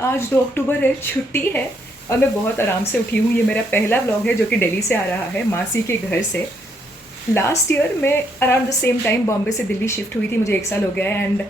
आज 2 अक्टूबर है, छुट्टी है और मैं बहुत आराम से उठी हूँ। ये मेरा पहला व्लॉग है जो कि दिल्ली से आ रहा है, मासी के घर से। लास्ट ईयर मैं around the same time Bombay से दिल्ली शिफ्ट हुई थी, मुझे 1 साल हो गया है एंड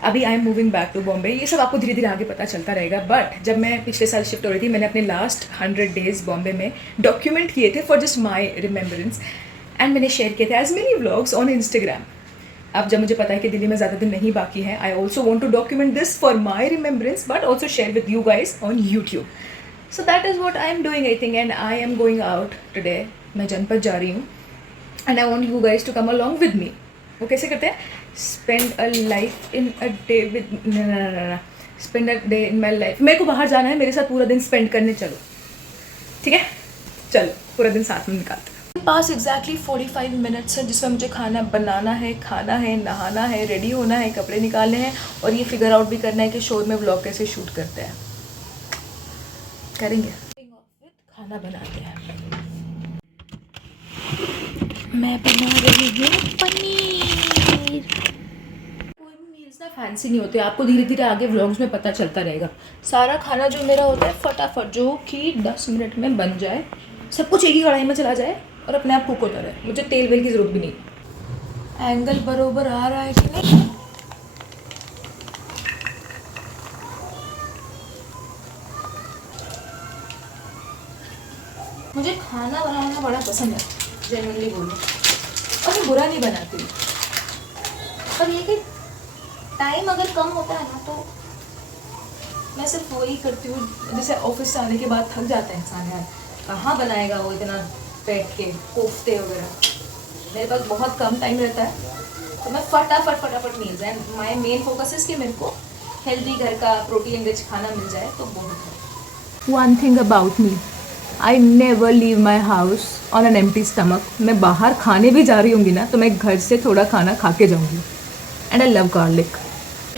अभी I am moving back to Bombay. ये सब आपको धीरे धीरे आगे पता चलता रहेगा। बट जब मैं पिछले साल शिफ्ट हो रही थी, मैंने अपने लास्ट 100 डेज़ बॉम्बे में डॉक्यूमेंट किए थे for just my remembrance and मैंने शेयर किए थे as many vlogs on Instagram. अब जब मुझे पता है कि दिल्ली में ज़्यादा दिन नहीं बाकी है, I also want to document this for my remembrance but also share with you guys on YouTube. So that is what I am doing I think and I am going out today. मैं जनपद जा रही हूँ and I want you guys to come along with me. वो कैसे करते हैं? Spend a life in a day with, spend a day in my life. मेरे को बाहर जाना है, मेरे साथ पूरा दिन स्पेंड करने चलो, ठीक है? चलो पूरा दिन साथ में निकालते हैं। पास एग्जैक्टली 45 मिनट्स है जिसमें मुझे खाना बनाना है, खाना है, नहाना है, रेडी होना है, कपड़े निकालने हैं और ये फिगर आउट भी करना है कि शोर में व्लॉग कैसे शूट करते हैं। करेंगे, खाना बनाते हैं। मैं बना रही हूँ पनीर। कोई मील्स ना फैंसी नहीं होते, आपको धीरे धीरे आगे व्लॉग्स में पता चलता रहेगा। सारा खाना जो मेरा होता है फटाफट, जो कि 10 मिनट में बन जाए, सब कुछ एक ही कढ़ाई में चला जाए और अपने आप कुक होता रहे। मुझे तेल वेल की ज़रूरत भी नहीं। एंगल बरोबर आ रहा है कि नहीं? मुझे खाना बनाना बड़ा पसंद है, जेन्युइनली बोलूँ, और मैं बुरा नहीं बनाती हूँ। पर ये कि टाइम अगर कम होता है ना तो मैं सिर्फ वही करती हूँ। जैसे ऑफिस से आने के बाद थक जाता है इंसान, यार कहाँ बनाएगा वो इतना बैठ के कोफ्ते वगैरह। मेरे पास बहुत कम टाइम रहता है तो मैं फटाफट meals and my main focus है कि मेरे को हेल्दी घर का प्रोटीन रिच खाना मिल जाए तो बहुत है। One thing about me, I never leave my house on an empty stomach. मैं बाहर खाने भी जा रही होंगी ना तो मैं घर से थोड़ा खाना खा के जाऊँगी। And I love garlic.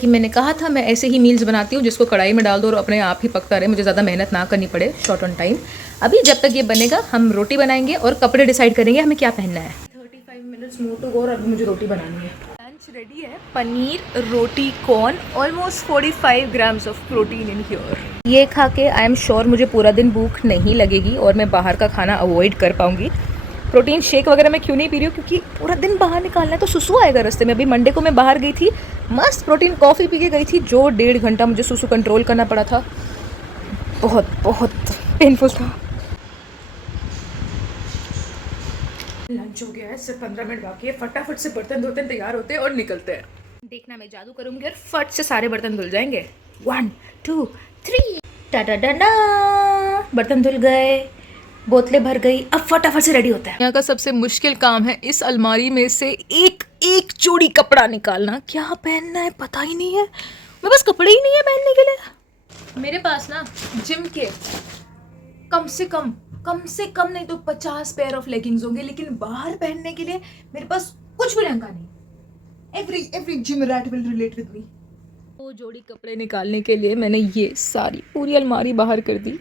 कि मैंने कहा था मैं ऐसे ही मील्स बनाती हूँ जिसको कढ़ाई में डाल दो और अपने आप ही पकता रहे, मुझे ज़्यादा मेहनत ना करनी पड़े, शॉर्ट ऑन टाइम। अभी जब तक ये बनेगा हम रोटी बनाएंगे और कपड़े डिसाइड करेंगे हमें क्या पहनना है। 35 मिनट्स मोर टू गो और अभी मुझे रोटी बनानी है। लंच रेडी है, पनीर, रोटी, corn, almost 45 grams of protein in here. ये खा के आई एम श्योर मुझे पूरा दिन भूख नहीं लगेगी और मैं बाहर का खाना अवॉइड कर पाऊँगी। प्रोटीन शेक वगैरह मैं क्यों नहीं पी रही हूँ? क्योंकि पूरा दिन बाहर निकालना है तो सुसु आएगा रास्ते में। अभी मंडे को मैं बाहर गई थी, मस्त प्रोटीन कॉफ़ी पी के गई थी, जो 1.5 घंटा मुझे सुसु कंट्रोल करना पड़ा था। बहुत पेनफुल था। लंच हो गया है, सिर्फ 15 मिनट बाकी है। फटाफट से बर्तन धोते हैं, तैयार होते हैं और निकलते हैं। देखना मैं जादू करूँगी और फट से सारे बर्तन धुल जाएंगे। 1 2 3 टाटा, बर्तन धुल गए, बोतलें भर गई। अब फटाफट से रेडी होता है। यहाँ का सबसे मुश्किल काम है इस अलमारी में से एक जोड़ी कपड़ा निकालना। क्या पहनना है पता ही नहीं है, मेरे पास कपड़े ही नहीं है पहनने के लिए। मेरे पास ना जिम के कम से कम नहीं तो 50 पेयर ऑफ लेगिंग्स होंगे, लेकिन बाहर पहनने के लिए मेरे पास कुछ भी लहंगा नहीं। Every gym rat will relate with me. वो जोड़ी कपड़े निकालने के लिए मैंने ये सारी पूरी अलमारी बाहर कर दी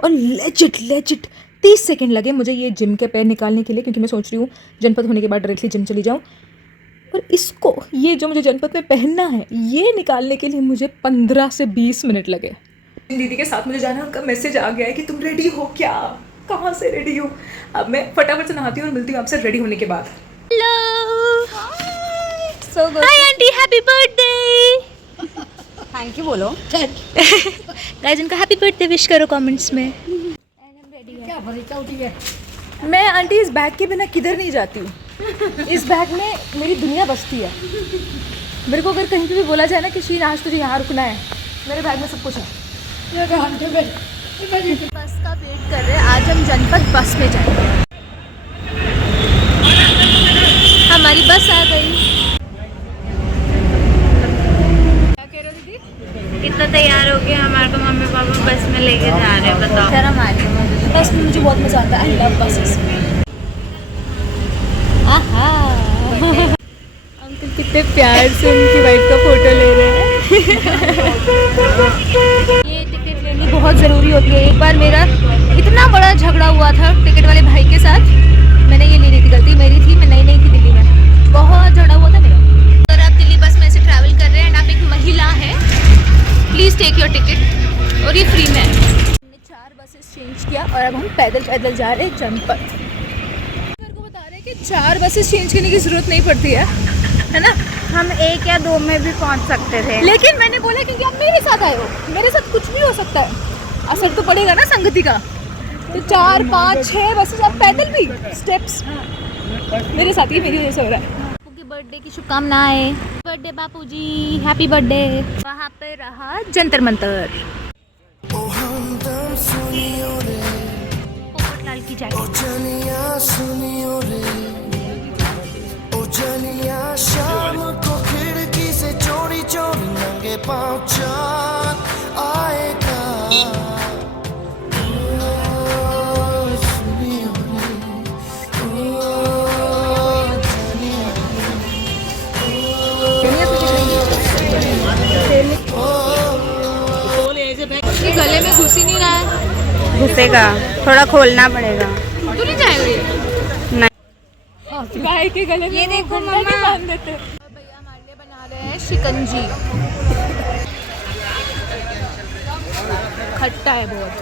और लेजिट 30 सेकेंड लगे मुझे ये जिम के पैर निकालने के लिए, क्योंकि मैं सोच रही हूँ जनपद होने के बाद डायरेक्टली जिम चली जाऊँ। और इसको, ये जो मुझे जनपद में पहनना है, ये निकालने के लिए मुझे 15 से 20 मिनट लगे। दीदी के साथ मुझे जाना, उनका मैसेज आ गया है कि तुम रेडी हो क्या? कहाँ से रेडी हो? अब मैं फटाफट से नहाती हूँ और मिलती हूँ आपसे रेडी होने के बाद। Hello, so good. Hi aunty, happy birthday. Thank you बोलो। गाइस उनका हैप्पी बर्थडे विश करो कमेंट्स में। क्या भरीचा उठी है? मैं आंटी इस बैग के बिना किधर नहीं जाती हूँ। इस बैग में मेरी दुनिया बसती है। मेरे को अगर कहीं पे भी बोला जाए ना कि शीन आज तुझे यहाँ रुकना है, मेरे बैग में सब कुछ है। बस का वेट कर रहे हैं। आज हम जनपद बस में जाएंगे। हमारी बस आ गई। क्या कह रहे हो दीदी? इतना तैयार हो गया हमारे को मम्मी पापा बस में लेके जा रहे हैं, बताओ। शर्म आ रही है मुझे। बस में मुझे बहुत मजा आता है। I love buses. अंकल कितने प्यार से उनकी वाइफ का फोटो ले रहे हैं। ये टिकट लेनी बहुत ज़रूरी होती है। एक बार मेरा इतना बड़ा झगड़ा हुआ था टिकट वाले भाई के साथ, मैंने ये ले ली थी, गलती मेरी थी। मैं नई थी दिल्ली में, बहुत झगड़ा हुआ था मेरा। अगर आप दिल्ली बस में से ट्रैवल कर रहे हैं एंड आप एक महिला हैं, प्लीज़ टेक योर टिकट। और ये फ्री में है। हमने 4 बसेस चेंज किया और अब हम पैदल पैदल जा रहे हैं जंप पर। मेरे को बता रहे हैं कि 4 बसेस चेंज करने की ज़रूरत नहीं पड़ती है ना? हम 1 या 2 में भी पहुंच सकते थे, लेकिन मैंने बोला क्योंकि आप मेरे साथ आए हो, मेरे साथ कुछ भी हो सकता है, असर तो पड़ेगा ना संगति का। तो 4, 5, 6 बसेस आप पैदल भी स्टेप्स मेरे साथ ही मेरी वजह से हो रहा है। बापू के बर्थडे की शुभकामनाएं। बर्थडे बापू जी, हैप्पी बर्थडे। वहाँ पे रहा जंतर मंतर। पोपटलाल की जैकेट। शाम को खिड़की से चोरी चोरी नंगे पाँव चाँद आएगा। ये गले में घुस ही नहीं रहा है। घुसेगा, थोड़ा खोलना पड़ेगा। तू नहीं जाएगा ये? नहीं। गाय के गले में ये वो देखो घंटा मम्मा। नहीं बांध देते। भैया हमारे लिए बना रहे हैं शिकंजी। खट्टा है बहुत।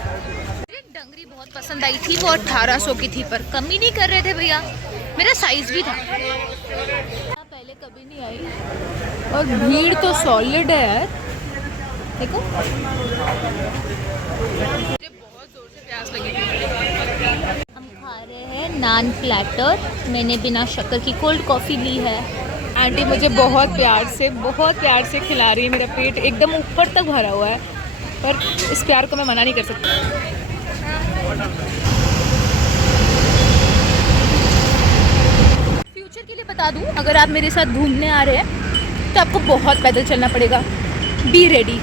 मुझे डंगरी बहुत पसंद आई थी, वो 1800 की थी, पर कम ही नहीं कर रहे थे भैया, मेरा साइज भी था। पहले कभी नहीं आई और भीड़ तो सॉलिड है यार, देखो। मुझे बहुत जोर से प्यास लगी थी। हम खा रहे हैं नान प्लेटर। मैंने बिना शक्कर की कोल्ड कॉफ़ी ली है। आंटी मुझे बहुत प्यार से खिला रही है। मेरा पेट एकदम ऊपर तक भरा हुआ है, पर इस प्यार को मैं मना नहीं कर सकती। फ्यूचर के लिए बता दूं, अगर आप मेरे साथ घूमने आ रहे हैं तो आपको बहुत पैदल चलना पड़ेगा। Be ready.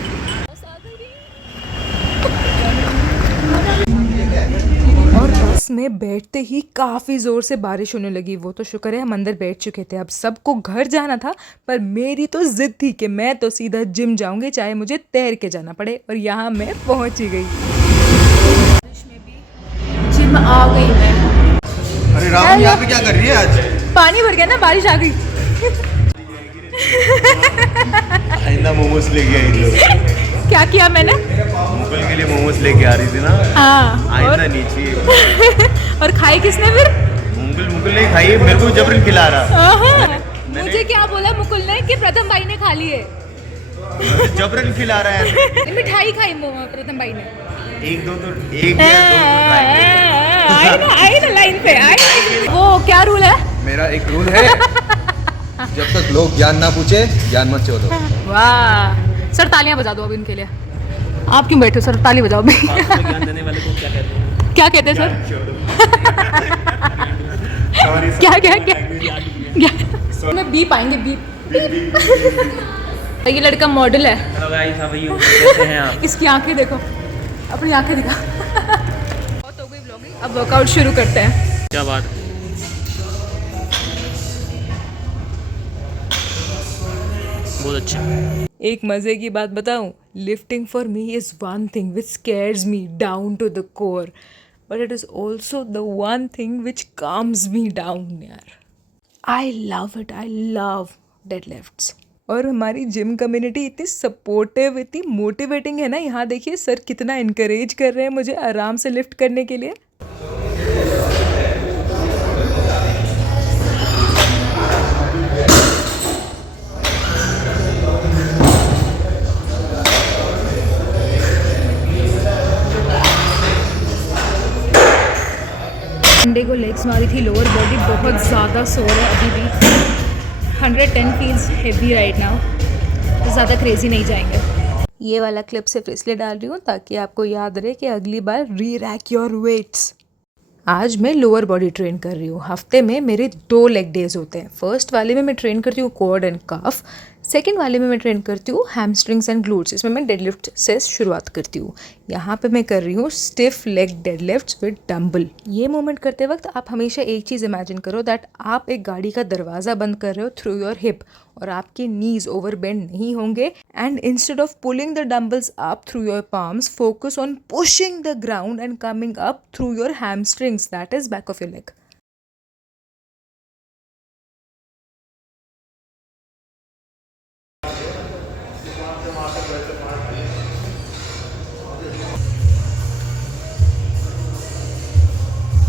और बस में बैठते ही काफ़ी ज़ोर से बारिश होने लगी। वो तो शुक्र है हम अंदर बैठ चुके थे। अब सबको घर जाना था, पर मेरी तो ज़िद थी कि मैं तो सीधा जिम जाऊंगी, चाहे मुझे तैर के जाना पड़े। और यहाँ मैं पहुँच ही गई। बारिश में भी जिम आ गई मैं। अरे राम, यहाँ पे क्या कर रही है आज? पानी भर गया ना, बारिश आ गई। आइंदा मोमोज लेके आई थी। क्या किया मैंने? मुगल के लिए मोमोज लेके आ रही थी ना। हाँ। आइंदा नीचे। और खाई किसने फिर? मुगल नहीं खाई, मेरे को जबरन खिला रहा। मुझे क्या बोला मुकुल ने कि प्रथम भाई ने खा ली है। जबरन खिला रहा है। मिठाई खाई प्रथम भाई ने। एक दो तो आई ना लाइन पे आई। वो क्या रूल है? मेरा एक रूल है, जब तक लोग ज्ञान ना पूछे ज्ञान मत छोड़ो। वाह सर, तालियां बजा दो अभी उनके लिए। आप क्यों बैठे हो सर? ताली बजाओ। ज्ञान देने वाले को क्या कहते हैं? क्या कहते हैं सर? क्या क्या क्या? मैं बी पाएंगे बी। ये लड़का मॉडल है। Hello guys, how are you? कैसे हैं आप? इसकी आंखें देखो, अपनी आंखें दिखा। बहुत हो गई व्लॉगिंग, अब वर्कआउट शुरू करते हैं। क्या बात? बहुत अच्छा। एक मज़े की बात बताऊं, lifting for me is one thing which scares me down to the core, but it is also the one thing which calms me down यार। I love it, I love deadlifts. और हमारी जिम कम्युनिटी इतनी supportive, इतनी motivating है ना। यहाँ देखिए sir कितना इनकरेज कर रहे हैं मुझे आराम से लिफ्ट करने के लिए। संडे को लेग्स मारी थी, लोअर बॉडी बहुत ज़्यादा सोर है अभी भी। 110 फील्स हेवी राइट नाउ, तो ज़्यादा क्रेजी नहीं जाएंगे। ये वाला क्लिप सिर्फ इसलिए डाल रही हूँ ताकि आपको याद रहे कि अगली बार री रैक योर वेट्स। आज मैं लोअर बॉडी ट्रेन कर रही हूँ। हफ्ते में मेरे 2 लेग डेज होते हैं। फर्स्ट वाले में मैं ट्रेन करती हूँ क्वाड एंड काफ, सेकेंड वाले में मैं ट्रेन करती हूँ हैमस्ट्रिंग्स एंड ग्लूट्स। इसमें मैं डेडलिफ्ट से शुरुआत करती हूँ। यहाँ पे मैं कर रही हूँ stiff leg deadlifts with dumbbell. ये मूवमेंट करते वक्त आप हमेशा एक चीज़ इमेजिन करो दैट आप एक गाड़ी का दरवाज़ा बंद कर रहे हो थ्रू योर हिप, और आपके नीज ओवर बेंड नहीं होंगे। And instead of pulling the dumbbells up through your palms, focus on pushing the ground and coming up through your hamstrings, that is back of your leg.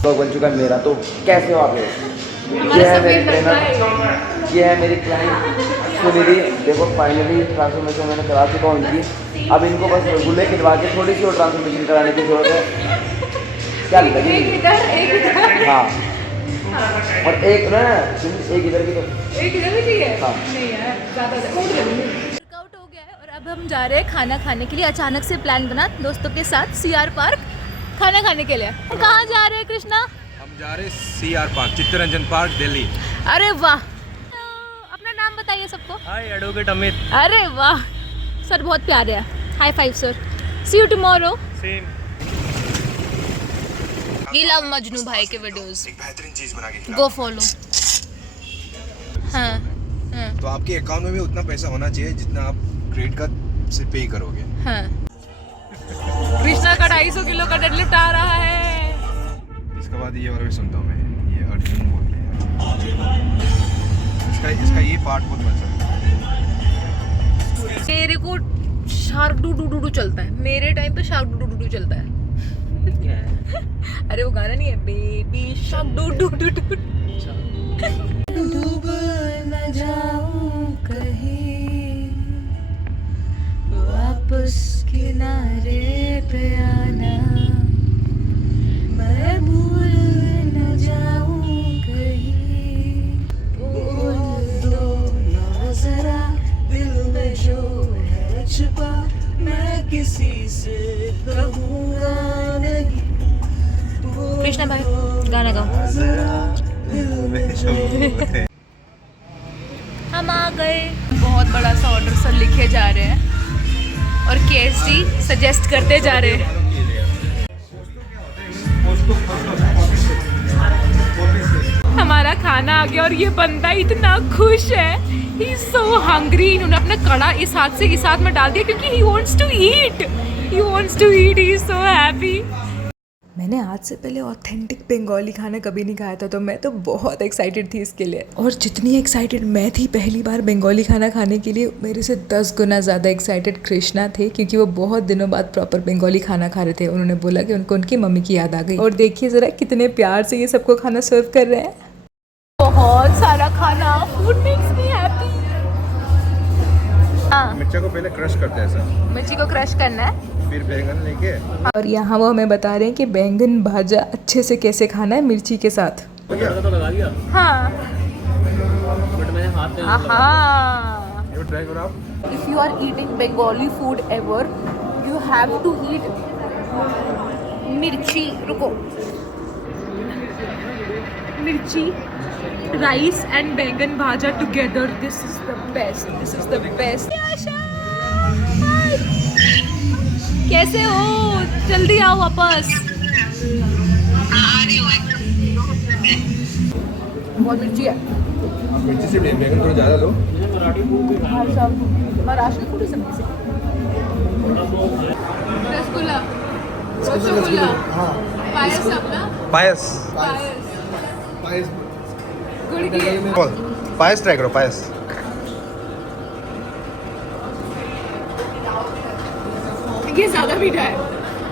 Blog बन चुका है मेरा, तो कैसे हो आप लोग? ये है मेरी ट्रेनर, ये है मेरी क्लाइंट सुनिधि। देखो फाइनली ट्रांसफॉर्मेशन मैंने करा चुका हूँ इनकी। अब इनको बस रसगुल्ले खिलवा के थोड़ी सी और ट्रांसफॉर्मेशन कराने की जरूरत है। क्या लगी? हाँ, और एक ना, एक इधर की, तो एक इधर भी चाहिए? हाँ। नहीं यार, ज़्यादा वर्कआउट हो गया है और अब हम जा रहे हैं खाना खाने के लिए। अचानक से प्लान बना दोस्तों के साथ CR पार्क खाना खाने के लिए। कहाँ जा रहे हैं कृष्णा? हम जा रहे CR park, Chittaranjan park, Delhi. अरे वाह, अपना नाम बताइए सबको। Hi advocate Amit. अरे वाह सर, बहुत प्यारे हैं। High five sir, see you tomorrow. Same. We love Majnu भाई के वीडियोस, बेहतरीन चीज बना के गो फॉलो। हाँ हाँ तो आपके अकाउंट में भी उतना पैसा होना चाहिए जितना आप क्रेडिट कार्ड से पे करोगे। हाँ। कृष्णा का 250 किलो का डेडलिफ्ट आ रहा है। इसके बाद ये वाला भी सुनता हूँ मैं, ये अर्जुन बोल के इसका ये पार्ट बहुत अच्छा है। मेरे को shark do do do do चलता है, मेरे टाइम पे शार्क डू डू डू चलता है। क्या है? अरे वो गाना नहीं है, baby shark do do do do. डूब न जाऊं कहीं, वापस किनारे पे आना, मैं भूल न जाऊं कहीं, बोल दो ना जरा दिल में जो है छुपा, मैं किसी से कहूँगा नहीं। कृष्णा भाई गाना गाओ। हम आ गए। बहुत बड़ा सा ऑर्डर सर लिखे जा रहे हैं और KFC सजेस्ट करते जा रहे हैं। हमारा खाना आ गया और ये बंदा इतना खुश है, ही इज सो हंग्री। इन्होंने अपना कड़ा इस हाथ में डाल दिया क्योंकि he wants to eat, he is so happy. मैंने आज से पहले ऑथेंटिक बंगाली खाना कभी नहीं खाया था, तो मैं तो बहुत एक्साइटेड थी इसके लिए। और जितनी एक्साइटेड मैं थी पहली बार बंगाली खाना खाने के लिए, मेरे से 10 गुना ज़्यादा एक्साइटेड कृष्णा थे, क्योंकि वो बहुत दिनों बाद प्रॉपर बंगाली खाना खा रहे थे। उन्होंने बोला कि उनको उनकी मम्मी की याद आ गई। और देखिए ज़रा कितने प्यार से ये सबको खाना सर्व कर रहे हैं। बहुत सारा खाना, फूड मेक्स मी हैप्पी। हाँ, मिर्चा को पहले क्रश करते हैं सर, मिर्ची को क्रश करना है, फिर बैंगन लेके। और यहाँ वो हमें बता रहे हैं कि बैंगन भाजा अच्छे से कैसे खाना है मिर्ची के साथ। तो लगा दिया। हाँ बट मैंने हाथ में हाँ। ये ट्राई करो आप। If you are eating Bengali food ever, you have to eat मिर्ची, रुको, मिर्ची, rice and baingan bhaja together. This is the best, this is the best. कैसे हो? जल्दी आओ वापस। बहुत मिर्ची है। मिर्ची से बैंगन थोड़ा ज़्यादा लो। महाराष्ट्र फूड से रसगुल्ला, रसगुल्ला, पायस, अपना पायस, पायस, गुड़ की। पायस ट्राई करो, पायस। ये ज्यादा मीठा है।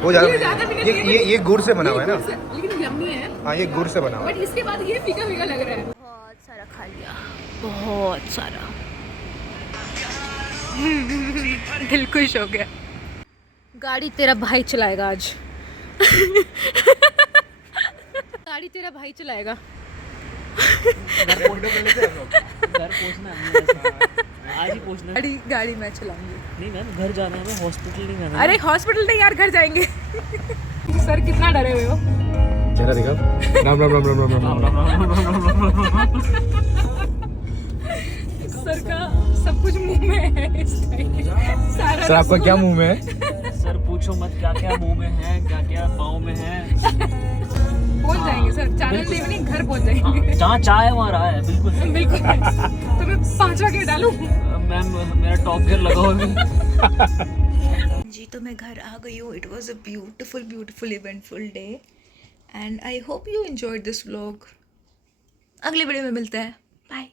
वो ये ज़्यादा ज़्यादा मीठा नहीं है। ये गुड़ से बना हुआ है ना। लेकिन यम्मी है। हाँ, ये गुड़ से बना हुआ है। बट इसके बाद ये फीका फीका लग रहा है। बहुत सारा खा लिया, बहुत सारा। दिल खुश हो गया। गाड़ी तेरा भाई चलाएगा आज। गाड़ी तेरा भाई चलाएगा। घर पहुंचना है, आज ही पहुंचना है। गाड़ी मैं चलाऊंगी। नहीं मैम, घर जाना है, हमें हॉस्पिटल नहीं जाना है। अरे हॉस्पिटल नहीं यार, घर जाएंगे। सर कितना डरे हुए हो? चेहरा दिखा। राम राम राम राम राम राम। सर का सब कुछ मुंह में है इस टाइम। सारा सर आपका क्या मुंह में है? सर पूछो मत, क्या क्या मुंह में है, क्या क्या पाँव में है। पहुंच जाएंगे सर, चैनल पे नहीं, घर पहुंच जाएंगे। जहाँ चाय वहाँ रहा है, बिल्कुल बिल्कुल। तो मैं 5वां गियर डालूं? मैम मेरा टॉप गियर लगाओ अभी। जी तो मैं घर आ गई हूँ। It was a beautiful eventful day and I hope you enjoyed this vlog. अगले वीडियो में मिलते हैं, बाय।